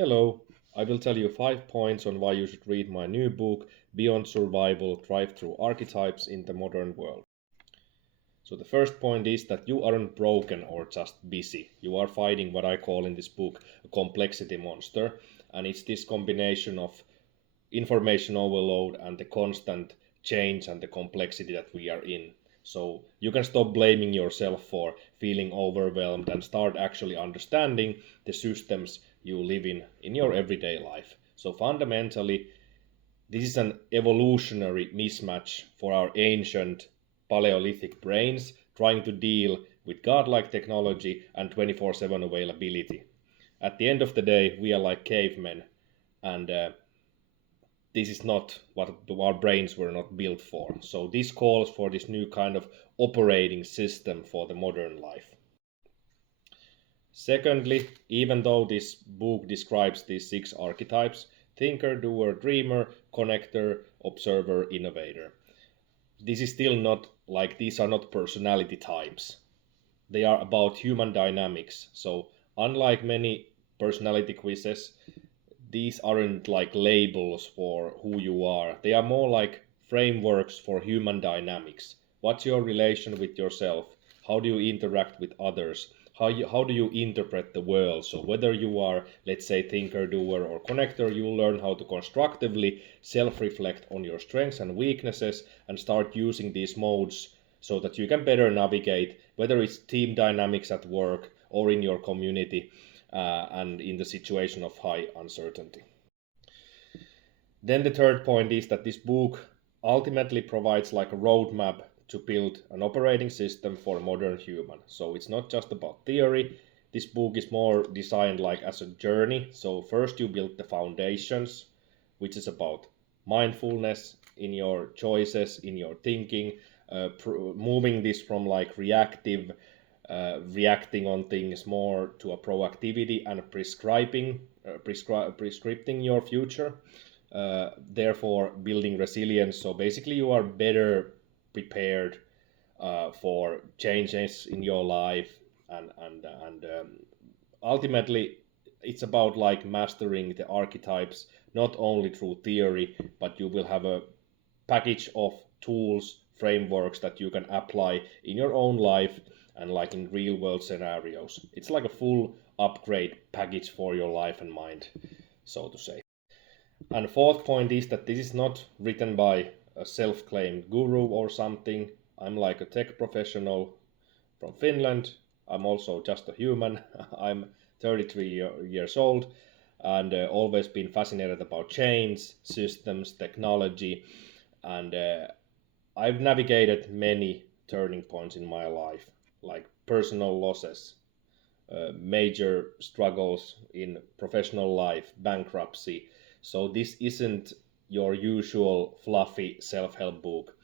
Hello, I will tell you 5 points on why you should read my new book, Beyond Survival, Thrive Through Archetypes in the Modern World. So the first point is that you aren't broken or just busy. You are fighting what I call in this book a complexity monster, and it's this combination of information overload and the constant change and the complexity that we are in. So you can stop blaming yourself for feeling overwhelmed and start actually understanding the systems you live in your everyday life. So fundamentally, this is an evolutionary mismatch for our ancient Paleolithic brains trying to deal with godlike technology and 24/7 availability. At the end of the day, we are like cavemen, and this is not what our brains were not built for. So this calls for this new kind of operating system for the modern life. Secondly, even though this book describes these 6 archetypes, thinker, doer, dreamer, connector, observer, innovator, this is still not like these are not personality types. They are about human dynamics. So unlike many personality quizzes, these aren't like labels for who you are. They are more like frameworks for human dynamics. What's your relation with yourself? How do you interact with others? How do you interpret the world? So whether you are, let's say, thinker, doer, or connector, you learn how to constructively self-reflect on your strengths and weaknesses and start using these modes so that you can better navigate whether it's team dynamics at work or in your community and in the situation of high uncertainty. Then the third point is that this book ultimately provides like a roadmap to build an operating system for a modern human. So it's not just about theory. This book is more designed like as a journey. So first you build the foundations, which is about mindfulness in your choices, in your thinking, moving this from like reacting on things more to a proactivity and prescripting your future, therefore building resilience. So basically you are better prepared for changes in your life, and ultimately it's about like mastering the archetypes not only through theory, but you will have a package of tools, frameworks that you can apply in your own life and like in real world scenarios. It's like a full upgrade package for your life and mind, so to say. And fourth point is that this is not written by a self-claimed guru or something. I'm like a tech professional from Finland. I'm also just a human. I'm 33 years old and always been fascinated about change, systems, technology, and I've navigated many turning points in my life, like personal losses, major struggles in professional life, bankruptcy. So this isn't your usual fluffy self-help book.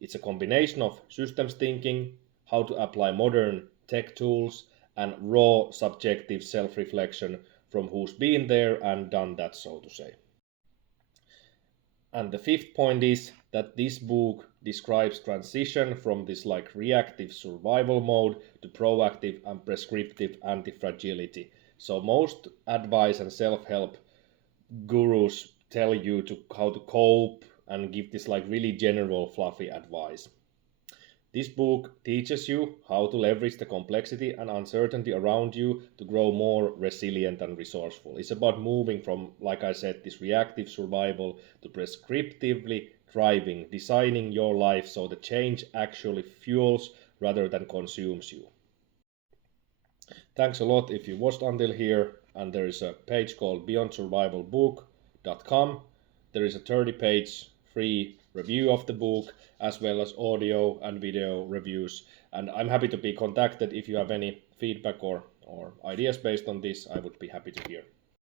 It's a combination of systems thinking, how to apply modern tech tools, and raw subjective self-reflection from who's been there and done that, so to say. And the fifth point is that this book describes transition from this like reactive survival mode to proactive and prescriptive anti-fragility. So most advice and self-help gurus tell you to how to cope and give this like really general fluffy advice. This book teaches you how to leverage the complexity and uncertainty around you to grow more resilient and resourceful. It's about moving from, like I said, this reactive survival to prescriptively thriving, designing your life so the change actually fuels rather than consumes you. Thanks a lot if you watched until here, and there is a page called beyondsurvivalbook.com. There is a 30-page free review of the book as well as audio and video reviews, and I'm happy to be contacted if you have any feedback or ideas based on this. I would be happy to hear.